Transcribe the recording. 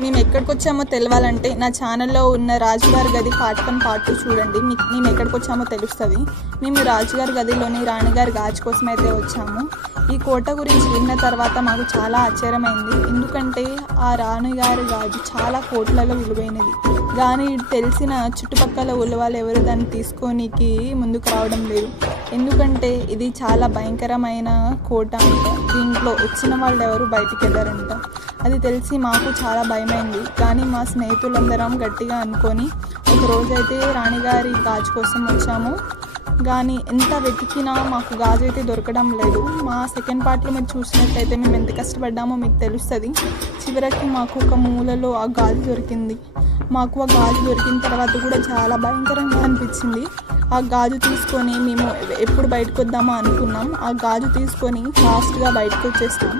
మేము ఎక్కడికి వచ్చామో తెలవాలంటే నా ఛానల్లో ఉన్న రాజుగారి గది పార్ట్ 1 పార్ట్ 2 చూడండి. మేము ఎక్కడికి వచ్చామో తెలుస్తుంది. మేము రాజుగారి గదిలోని రాణిగారి గాజు కోసం అయితే వచ్చాము. ఈ కోట గురించి విన్న తర్వాత మాకు చాలా ఆశ్చర్యమైంది. ఎందుకంటే ఆ రాణిగారి గాజు చాలా కోట్లలో విలువైనది. కానీ తెలిసిన చుట్టుపక్కల వాళ్ళు ఎవరు దాన్ని తీసుకోనికి ముందుకు రావడం లేదు. ఎందుకంటే ఇది చాలా భయంకరమైన కోట అంట. దీంట్లో వచ్చిన వాళ్ళు ఎవరు బయటికి వెళ్ళారంట. అది తెలిసి మాకు చాలా భయమైంది. కానీ మా స్నేహితులందరం గట్టిగా అనుకొని ఒకరోజైతే రాణిగారి గాజు కోసం వచ్చాము. కానీ ఎంత వెతికినా మాకు గాజు అయితే దొరకడం లేదు. మా సెకండ్ పార్ట్లో మీరు చూసినట్లయితే మేము ఎంత కష్టపడ్డామో మీకు తెలుస్తుంది. చివరికి మాకు ఒక మూలలో ఆ గాజు దొరికింది. మాకు ఆ గాజు దొరికిన తర్వాత కూడా చాలా భయంకరంగా అనిపించింది. ఆ గాజు తీసుకొని మేము ఎప్పుడు బయటకు వద్దామో అనుకున్నాం. ఆ గాజు తీసుకొని ఫాస్ట్గా బయటకు వచ్చేస్తాం.